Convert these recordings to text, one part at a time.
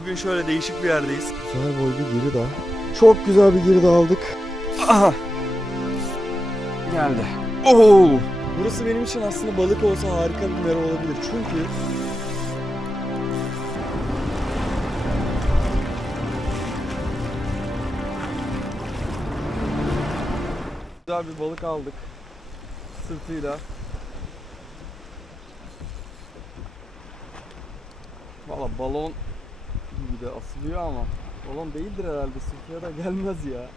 Bugün şöyle değişik bir yerdeyiz. Güzel boy bir giri daha. Çok güzel bir giri daha aldık. Aha. Geldi. Oo. Burası benim için aslında balık olsa harika bir mera olabilir. Çünkü güzel bir balık aldık. Sırtıyla. Valla balon gibi asılıyor ama balon değildir herhalde sırtıya da gelmez ya.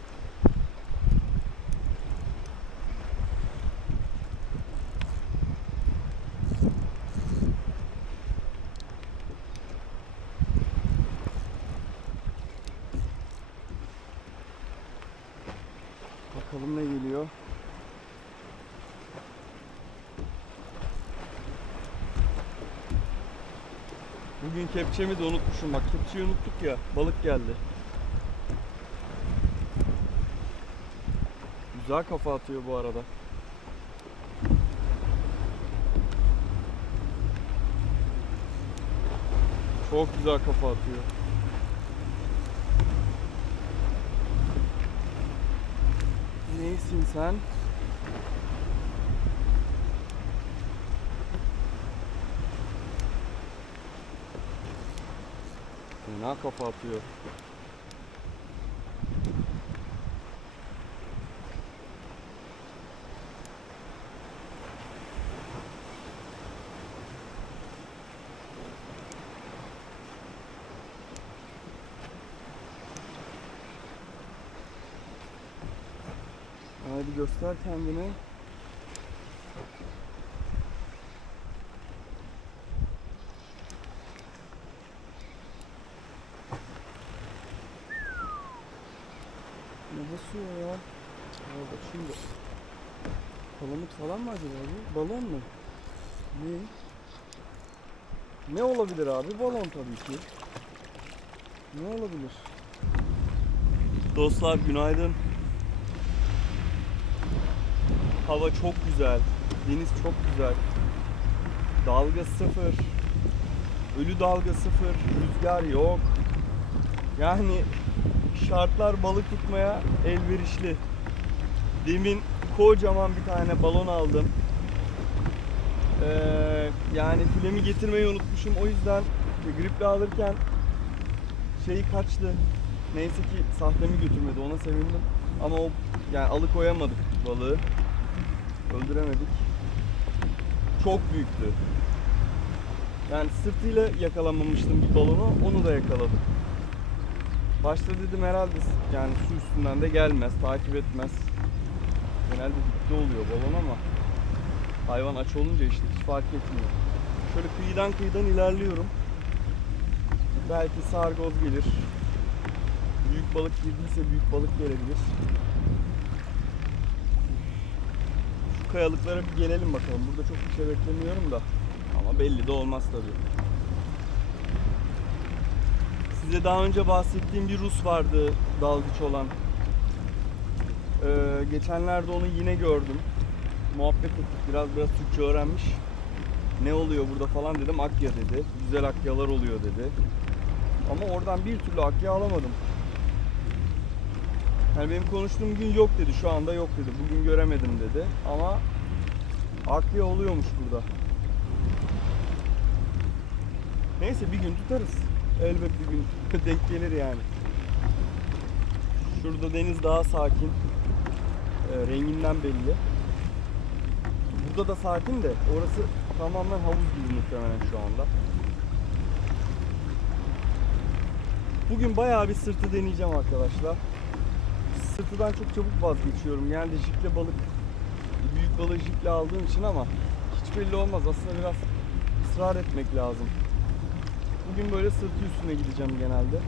Bakalım ne geliyor. Bugün kepçemi de unutmuşum bak kepçeyi unuttuk ya balık geldi. Güzel kafa atıyor bu arada. Çok güzel kafa atıyor. Neysin sen? Fena kafa atıyor. Hadi göster kendini. Ne basıyor ya? Ya bak şimdi. Palamut falan mı acaba bu? Balon mu? Ne? Ne olabilir abi? Balon tabii ki. Ne olabilir? Dostlar günaydın. Hava çok güzel. Deniz çok güzel. Dalga sıfır. Ölü dalga sıfır. Rüzgar yok. Yani şartlar balık tutmaya elverişli. Demin kocaman bir tane balon aldım. Ee, yani filemi getirmeyi unutmuşum. O yüzden griple alırken şeyi kaçtı. Neyse ki sahtemi götürmedi. Ona sevindim. Ama o yani alıkoyamadık balığı. Öldüremedik. Çok büyüktü. Yani sırtıyla yakalamamıştım bir balonu. Onu da yakaladım. Başta dedim herhalde yani su üstünden de gelmez, takip etmez. Genelde dipte oluyor balon ama hayvan aç olunca işte hiç fark etmiyor. Şöyle kıyıdan kıyıdan ilerliyorum. Belki sargoz gelir. Büyük balık girdiyse büyük balık gelebilir. Şu kayalıklara bir gelelim bakalım. Burada çok bir şey beklemiyorum da. Ama belli de olmaz tabii. Size daha önce bahsettiğim bir Rus vardı dalgıç olan. Ee, geçenlerde onu yine gördüm. Muhabbet ettik. Biraz biraz Türkçe öğrenmiş. Ne oluyor burada falan dedim. Akya dedi. Güzel akyalar oluyor dedi. Ama oradan bir türlü akya alamadım. Yani benim konuştuğum gün yok dedi. Şu anda yok dedi. Bugün göremedim dedi. Ama akya oluyormuş burada. Neyse bir gün tutarız. Elbet bir gün denk gelir yani. Şurada deniz daha sakin. Ee, renginden belli. Burada da sakin de orası tamamen havuz gibi muhtemelen şu anda. Bugün bayağı bir sırtı deneyeceğim arkadaşlar. Sırtıdan çok çabuk vazgeçiyorum. Genelde jiple balık, büyük balığı jiple aldığım için ama hiç belli olmaz. Aslında biraz ısrar etmek lazım. Bugün böyle sırtı üstüne gideceğim genelde.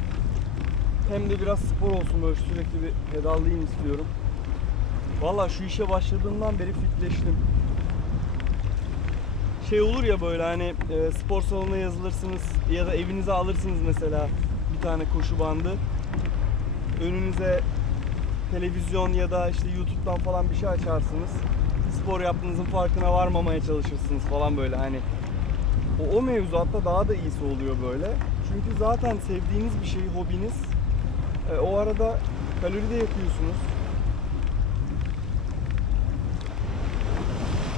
Hem de biraz spor olsun böyle sürekli bir pedallayayım istiyorum. Valla şu işe başladığımdan beri fitleştim. Şey olur ya böyle hani e, spor salonuna yazılırsınız ya da evinize alırsınız mesela bir tane koşu bandı. Önünüze televizyon ya da işte YouTube'dan falan bir şey açarsınız. Spor yaptığınızın farkına varmamaya çalışırsınız falan böyle hani o, o mevzu hatta daha da iyisi oluyor böyle. Çünkü zaten sevdiğiniz bir şey, hobiniz. E, o arada kalori de yakıyorsunuz.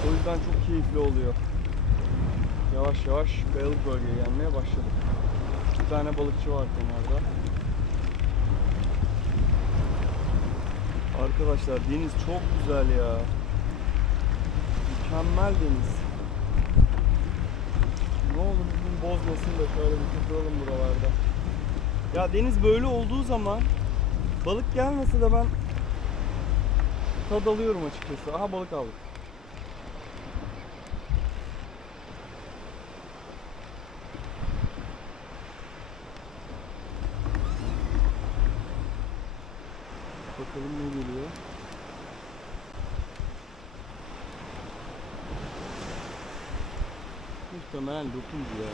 O yüzden çok keyifli oluyor. Yavaş yavaş Kayalık bölgeye gelmeye başladık. Bir tane balıkçı var kenarda. Arkadaşlar deniz çok güzel ya. Mükemmel deniz. Ne olur bugün bozmasın da şöyle bir takılalım buralarda. Ya deniz böyle olduğu zaman balık gelmese de ben tad alıyorum açıkçası. Aha balık aldık. Bakalım ne geliyor. Muhtemelen dokundu ya.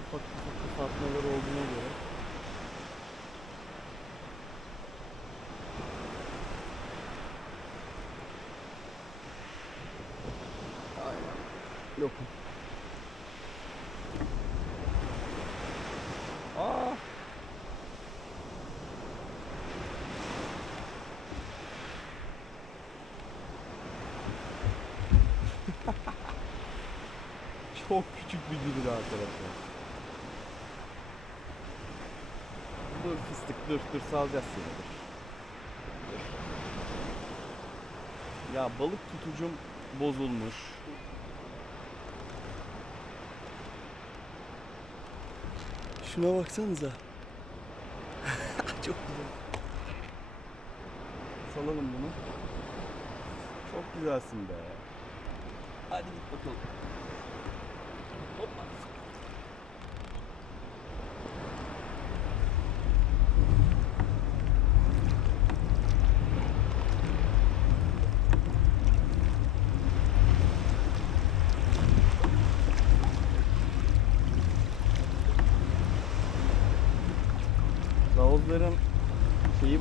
Ufak ufak kısaltmalar olduğuna göre. Aynen. Lokum. Aa! Çok küçük bir girdi arkadaşlar. Dur fıstık dur dur salacağız seni dur. Dur. Ya balık tutucum bozulmuş. Şuna baksanıza. Çok güzel. Salalım bunu. Çok güzelsin be. Hadi git bakalım.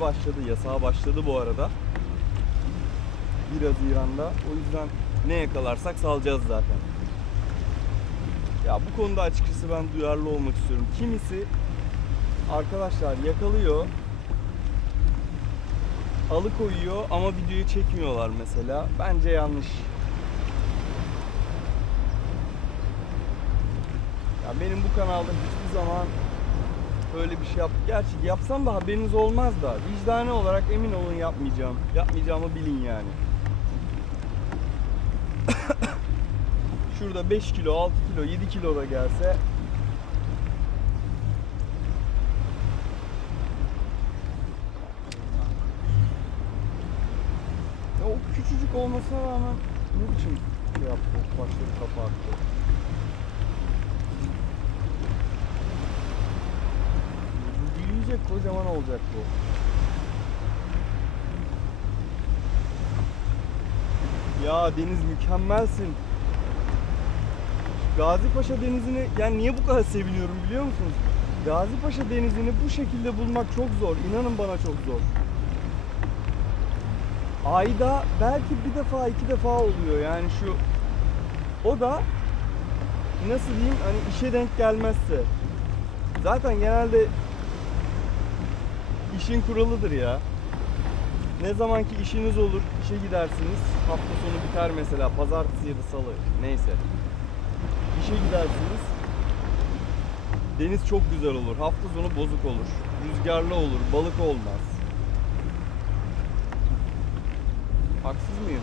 Başladı, yasağı başladı bu arada. 1 Haziran'da. O yüzden ne yakalarsak salacağız zaten. Ya bu konuda açıkçası ben duyarlı olmak istiyorum. Kimisi arkadaşlar yakalıyor, alıkoyuyor ama videoyu çekmiyorlar mesela. Bence yanlış. Ya benim bu kanalda hiçbir zaman öyle bir şey yap. Gerçi yapsam da haberiniz olmaz da vicdani olarak emin olun yapmayacağım. Yapmayacağımı bilin yani. Şurada 5 kilo, 6 kilo, 7 kilo da gelse o küçücük olmasına rağmen ne biçim şey yaptı, başları kapattı. Büyüyecek, kocaman olacak bu. Ya Deniz mükemmelsin. Gazi Paşa Denizi'ni yani niye bu kadar seviniyorum biliyor musunuz? Gazi Paşa Denizi'ni bu şekilde bulmak çok zor. İnanın bana çok zor. Ayda belki bir defa iki defa oluyor yani şu o da nasıl diyeyim hani işe denk gelmezse. Zaten genelde işin kuralıdır ya. Ne zamanki işiniz olur, işe gidersiniz. Hafta sonu biter mesela, pazartesi ya da salı neyse. İşe gidersiniz. Deniz çok güzel olur. Hafta sonu bozuk olur. Rüzgarlı olur, balık olmaz. Haksız mıyım?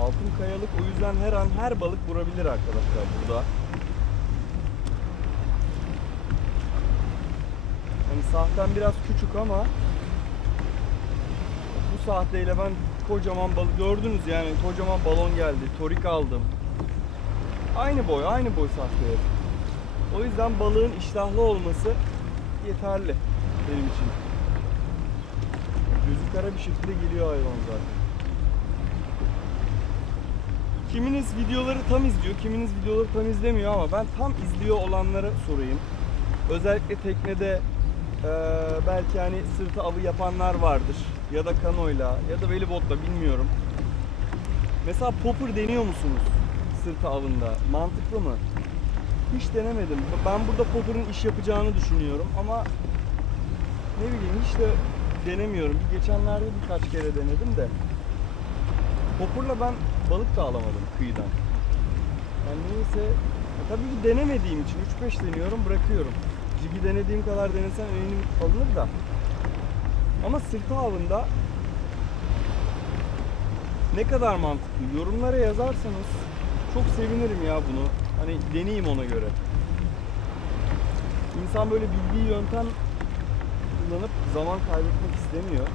Altın kayalık o yüzden her an her balık vurabilir arkadaşlar burada. Hani sahten biraz küçük ama bu sahteyle ben kocaman balık gördünüz yani kocaman balon geldi. Torik aldım. Aynı boy, aynı boy sahteye. O yüzden balığın iştahlı olması yeterli benim için. Gözü kara bir şekilde geliyor hayvan zaten. Kiminiz videoları tam izliyor, kiminiz videoları tam izlemiyor ama ben tam izliyor olanlara sorayım. Özellikle teknede eee, belki hani sırtı avı yapanlar vardır ya da kanoyla ya da velibotla bilmiyorum. Mesela popper deniyor musunuz sırt avında? Mantıklı mı? Hiç denemedim. Ben burada popper'ın iş yapacağını düşünüyorum ama ne bileyim hiç de denemiyorum. Bir geçenlerde birkaç kere denedim de. Popper'la ben balık da alamadım kıyıdan. Yani neyse tabii ki denemediğim için 3-5 deniyorum bırakıyorum. Jig'i denediğim kadar denesem eminim alınır da. Ama sırtı avında ne kadar mantıklı yorumlara yazarsanız çok sevinirim ya bunu. Hani deneyeyim ona göre. İnsan böyle bildiği yöntem kullanıp zaman kaybetmek istemiyor.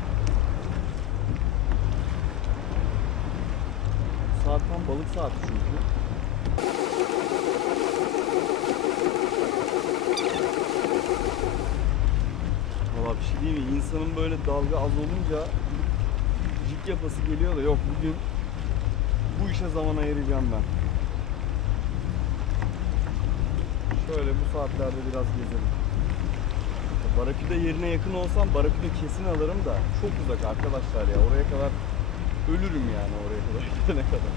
Saat tam balık saati çünkü. Valla bir şey değil mi? İnsanın böyle dalga az olunca cik yapası geliyor da yok bugün bu işe zaman ayıracağım ben. Şöyle bu saatlerde biraz gezelim. Baraküde yerine yakın olsam Baraküde kesin alırım da çok uzak arkadaşlar ya oraya kadar ölürüm yani oraya kadar gidene kadar.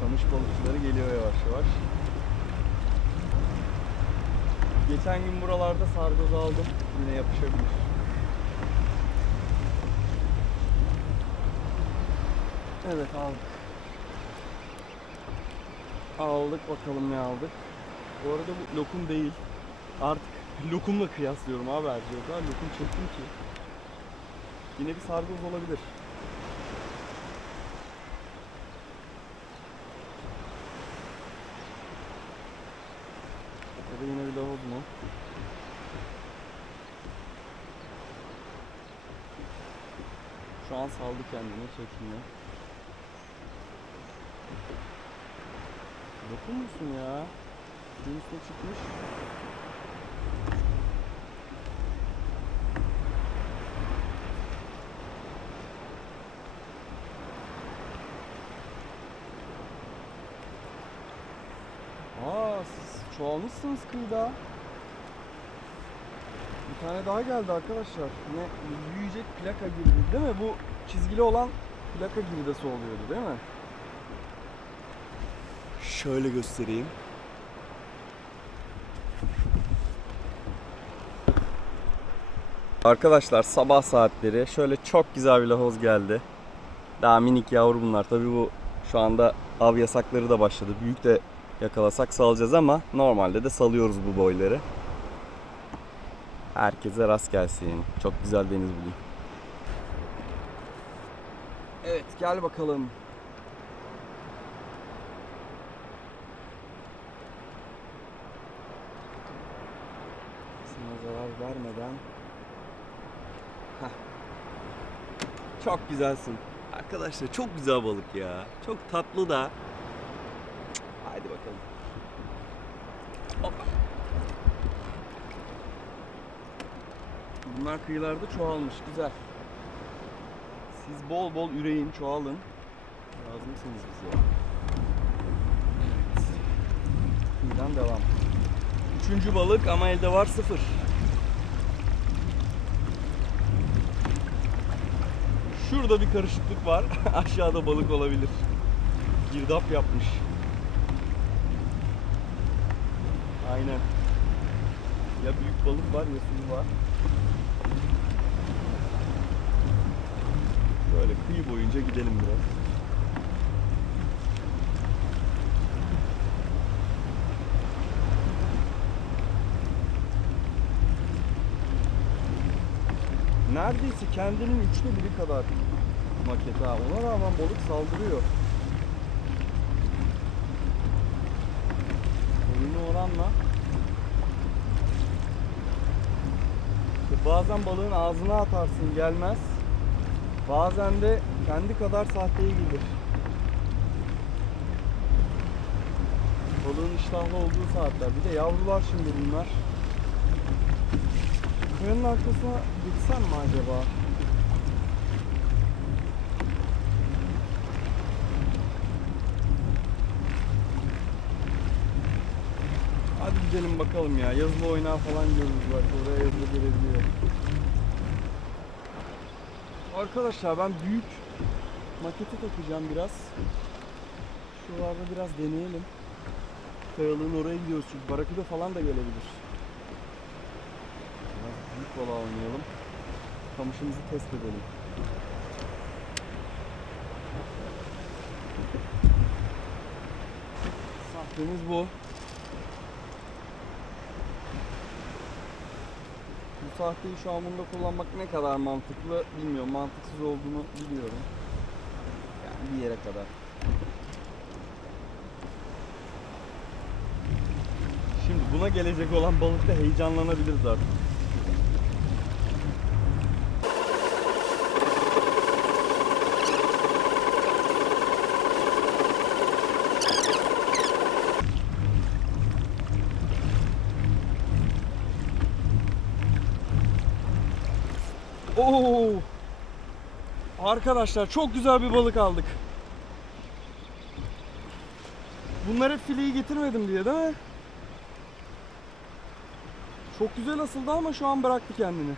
Kamış balıkçıları geliyor yavaş yavaş. Geçen gün buralarda sargoz aldım. Yine yapışabilir. Evet aldık. Aldık bakalım ne aldık. Bu arada bu lokum değil. Artık lokumla kıyaslıyorum abi her şeyi. Lokum çektim ki. Yine bir sargoz olabilir. Ya da yine bir lavuz mu? Şu an saldı kendini çekmiyor. Dokun musun ya? Suyun üstüne çıkmış. Aa siz çoğalmışsınız kıyıda. Bir tane daha geldi arkadaşlar. Ne büyüyecek plaka girdi değil mi? Bu çizgili olan plaka girdası oluyordu değil mi? Şöyle göstereyim. Arkadaşlar sabah saatleri şöyle çok güzel bir lahoz geldi. Daha minik yavru bunlar. Tabii bu şu anda av yasakları da başladı. Büyük de yakalasak salacağız ama normalde de salıyoruz bu boyları. Herkese rast gelsin. Çok güzel deniz bugün. Evet gel bakalım. Sana zarar vermeden. Heh. Çok güzelsin. Arkadaşlar çok güzel balık ya. Çok tatlı da. Haydi bakalım. Hop. Bunlar kıyılarda çoğalmış. Güzel. Siz bol bol üreyin, çoğalın. Lazımsınız bize. Evet. Kıyıdan devam. Üçüncü balık ama elde var sıfır. Şurada bir karışıklık var. Aşağıda balık olabilir. Girdap yapmış. Aynen. Ya büyük balık var ya suyu var. Böyle kıyı boyunca gidelim biraz. Neredeyse kendinin üçte biri kadar maket ha. Ona rağmen balık saldırıyor. Boyunu oranla. Bazen balığın ağzına atarsın gelmez. Bazen de kendi kadar sahteye gelir. Balığın iştahlı olduğu saatler. Bir de yavrular şimdi bunlar. Kayanın arkasına gitsem mi acaba? Hadi gidelim bakalım ya. Yazılı oynağı falan görürüz bak. Oraya yazılı gelebiliyor. Arkadaşlar ben büyük maketi takacağım biraz. Şuralarda biraz deneyelim. Kayalığın oraya gidiyoruz çünkü barakuda falan da gelebilir. Biraz büyük balığa oynayalım. Kamışımızı test edelim. Sahtemiz bu. Sahteyi şu an bunda kullanmak ne kadar mantıklı bilmiyorum. Mantıksız olduğunu biliyorum. Yani bir yere kadar. Şimdi buna gelecek olan balıkta heyecanlanabiliriz artık. Oo! Arkadaşlar çok güzel bir balık aldık. Bunları fileyi getirmedim diye değil mi? Çok güzel asıldı ama şu an bıraktı kendini.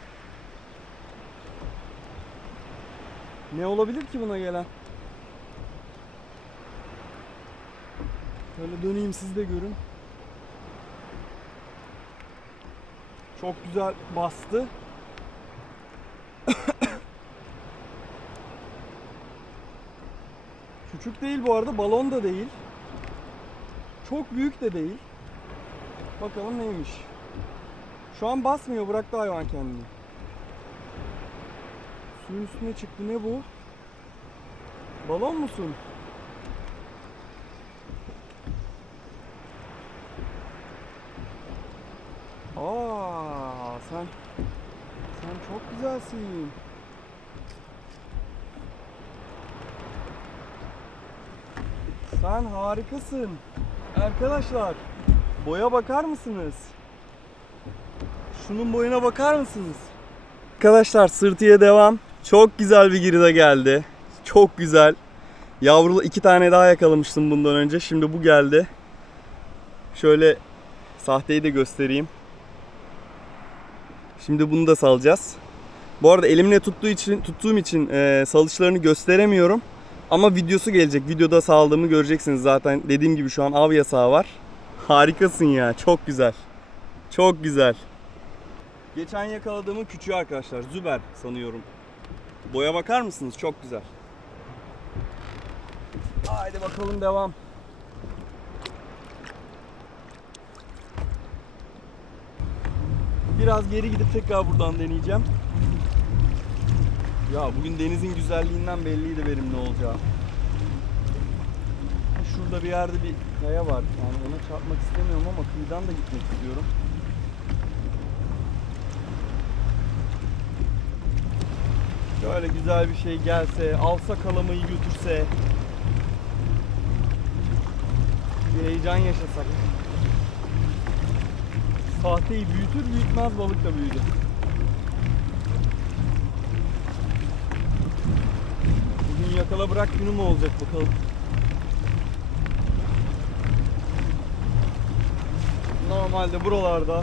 Ne olabilir ki buna gelen? Böyle döneyim siz de görün. Çok güzel bastı. Küçük değil bu arada, balon da değil. Çok büyük de değil. Bakalım neymiş. Şu an basmıyor, bıraktı hayvan kendini. Suyun üstüne çıktı, ne bu? Balon musun? Aa, sen sen çok güzelsin. Sen harikasın. Arkadaşlar, boya bakar mısınız? Şunun boyuna bakar mısınız? Arkadaşlar sırtıya devam. Çok güzel bir giride geldi. Çok güzel. Yavrulu iki tane daha yakalamıştım bundan önce. Şimdi bu geldi. Şöyle sahteyi de göstereyim. Şimdi bunu da salacağız. Bu arada elimle tuttuğu için tuttuğum için e, salışlarını gösteremiyorum. Ama videosu gelecek. Videoda saldığımı göreceksiniz zaten. Dediğim gibi şu an av yasağı var. Harikasın ya. Çok güzel. Çok güzel. Geçen yakaladığımın küçüğü arkadaşlar. Züber sanıyorum. Boya bakar mısınız? Çok güzel. Haydi bakalım devam. Biraz geri gidip tekrar buradan deneyeceğim. Ya bugün denizin güzelliğinden belliydi benim ne olacağı. Şurada bir yerde bir kaya var. Yani ona çarpmak istemiyorum ama kıyıdan da gitmek istiyorum. Şöyle güzel bir şey gelse, alsa kalamayı götürse. Bir heyecan yaşasak. Sahteyi büyütür büyütmez balık da büyüdü. Bugün yakala bırak günü mü olacak bakalım. Normalde buralarda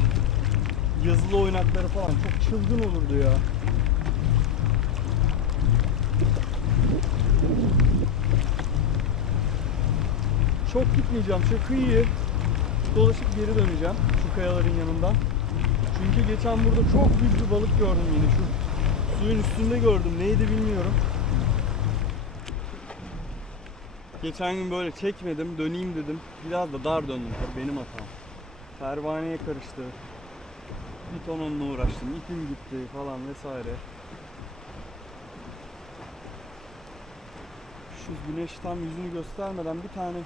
yazılı oynakları falan çok çılgın olurdu ya. Çok gitmeyeceğim. Şu kıyıyı dolaşıp geri döneceğim. Şu kayaların yanından. Çünkü geçen burada çok büyük bir balık gördüm yine. Şu suyun üstünde gördüm. Neydi bilmiyorum. Geçen gün böyle çekmedim, döneyim dedim. Biraz da dar döndüm benim hatam. Pervaneye karıştı. Bir ton onunla uğraştım. ipim gitti falan vesaire. Şu güneş tam yüzünü göstermeden bir tane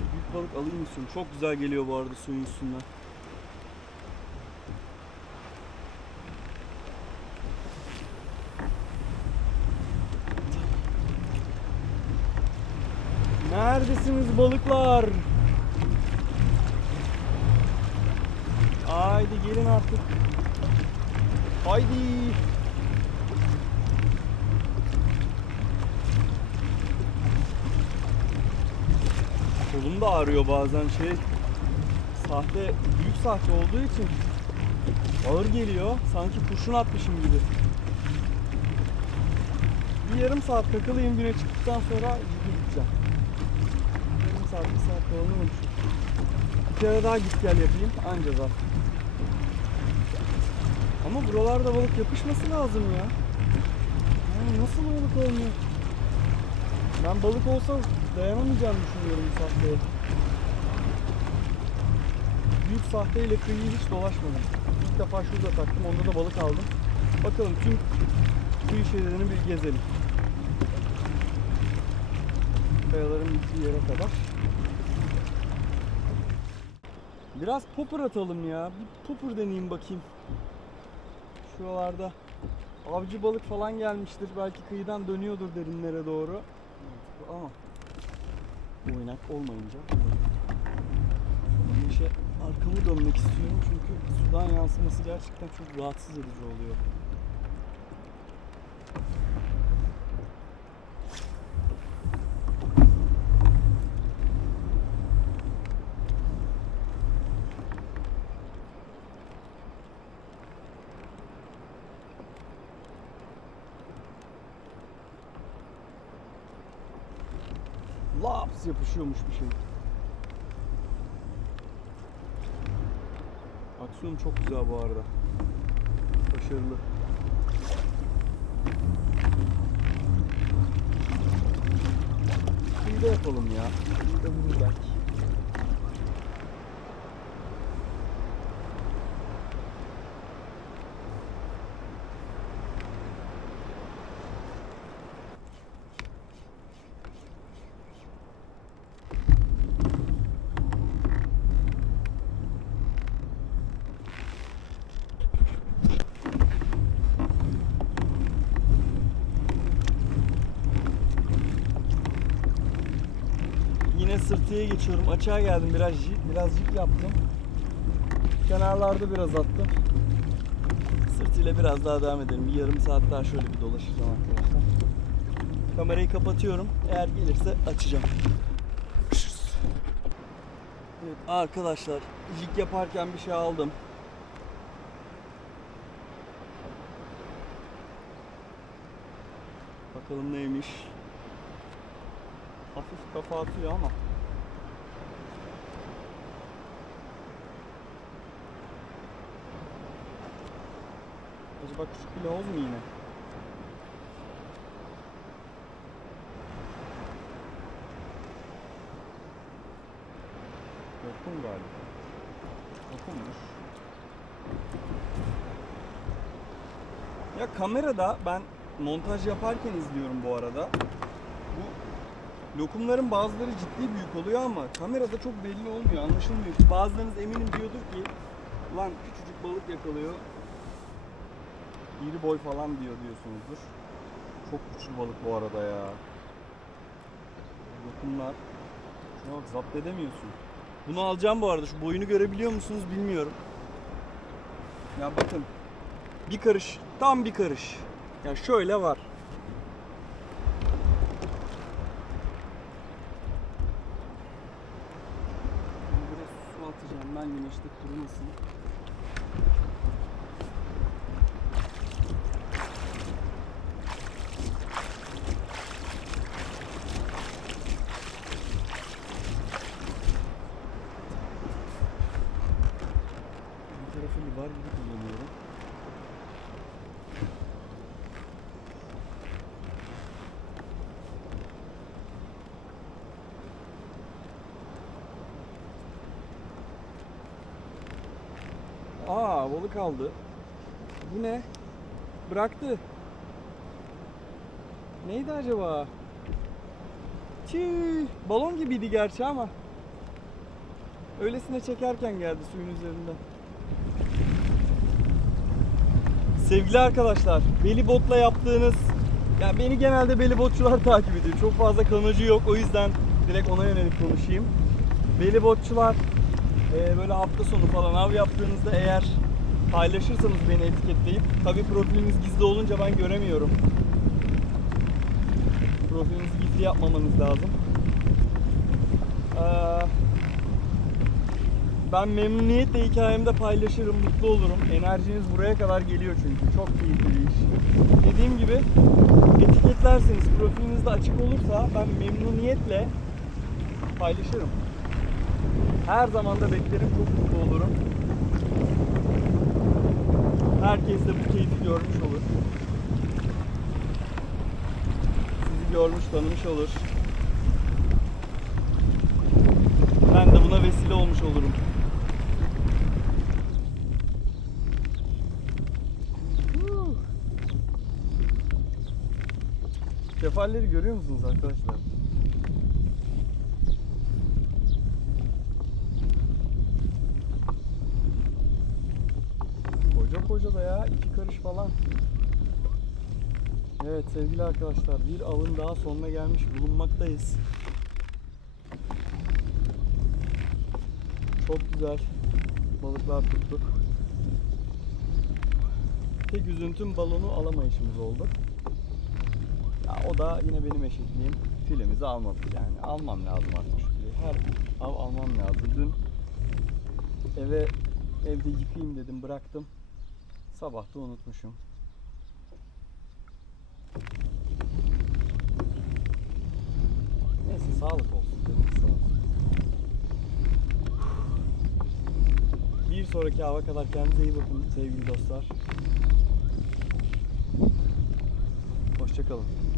büyük balık alayım istiyorum. Çok güzel geliyor bu arada suyun üstünden. Neredesiniz balıklar? Haydi gelin artık. Haydi. Kolum da ağrıyor bazen şey. Sahte, büyük sahte olduğu için ağır geliyor. Sanki kurşun atmışım gibi. Bir yarım saat takılayım güne çıktıktan sonra gideceğim. Saat, bir saat falan olmuş. Bir kere daha git gel yapayım anca zaten. Ama buralarda balık yapışması lazım ya. Yani nasıl balık olmuyor? Ben balık olsa dayanamayacağımı düşünüyorum bu sahteye. Büyük sahteyle kıyıyı hiç dolaşmadım. İlk defa şurada taktım, onda da balık aldım. Bakalım tüm kıyı şeridini bir gezelim. Kayaların bittiği yere kadar. Biraz popper atalım ya. Bir popper deneyeyim bakayım. Şuralarda avcı balık falan gelmiştir. Belki kıyıdan dönüyordur derinlere doğru. Ama oynak olmayınca ben işe arkamı dönmek istiyorum çünkü sudan yansıması gerçekten çok rahatsız edici oluyor. Yapışıyormuş bir şey. Aksiyon çok güzel bu arada. Başarılı. Kıyıda yapalım ya. Kıyıda vurur belki. Yine sırtıya geçiyorum. Açığa geldim. Biraz jip, biraz jip yaptım. Kenarlarda biraz attım. Sırtıyla biraz daha devam edelim. Bir yarım saat daha şöyle bir dolaşacağım arkadaşlar. Kamerayı kapatıyorum. Eğer gelirse açacağım. Evet arkadaşlar jig yaparken bir şey aldım. Bakalım neymiş. Hafif kafa atıyor ama. Acaba küçük bir lavuz mu yine? Dokun galiba. Dokunmuş. Ya kamerada ben montaj yaparken izliyorum bu arada. Bu lokumların bazıları ciddi büyük oluyor ama kamerada çok belli olmuyor, anlaşılmıyor. Bazılarınız eminim diyordur ki lan küçücük balık yakalıyor. İri boy falan diyor diyorsunuzdur. Çok güçlü balık bu arada ya. Lokumlar. Şuna bak zapt edemiyorsun. Bunu alacağım bu arada. Şu boyunu görebiliyor musunuz bilmiyorum. Ya bakın. Bir karış. Tam bir karış. Ya şöyle var. Biraz su atacağım ben güneşte kurumasın. Bir tarafı libar gibi kullanıyorum. Aa balık aldı. Bu ne? Bıraktı. Neydi acaba? Tüh, balon gibiydi gerçi ama. Öylesine çekerken geldi suyun üzerinden. Sevgili arkadaşlar, beli botla yaptığınız ya beni genelde beli botçular takip ediyor. Çok fazla kanucu yok. O yüzden direkt ona yönelik konuşayım. Beli botçular e, böyle hafta sonu falan av yaptığınızda eğer paylaşırsanız beni etiketleyip tabi profiliniz gizli olunca ben göremiyorum. Profilinizi gizli yapmamanız lazım. Ee, ben memnuniyetle hikayemde paylaşırım, mutlu olurum. Enerjiniz buraya kadar geliyor çünkü. Çok keyifli bir iş. Dediğim gibi etiketlerseniz, profiliniz de açık olursa ben memnuniyetle paylaşırım. Her zaman da beklerim, çok mutlu olurum. Herkes de bu keyfi görmüş olur. Sizi görmüş, tanımış olur. Ben de buna vesile olmuş olurum. Kefalleri görüyor musunuz arkadaşlar? Koca koca da ya iki karış falan. Evet sevgili arkadaşlar bir avın daha sonuna gelmiş bulunmaktayız. Çok güzel balıklar tuttuk. Tek üzüntüm balonu alamayışımız oldu. Ya o da yine benim eşitliğim. Filemizi almadık yani. Almam lazım artık şu fileyi. Her av almam lazım. Dün eve evde yıkayayım dedim bıraktım. Sabah da unutmuşum. Neyse sağlık olsun. sağ olsun. Bir sonraki hava kadar kendinize iyi bakın sevgili dostlar. Hoşçakalın.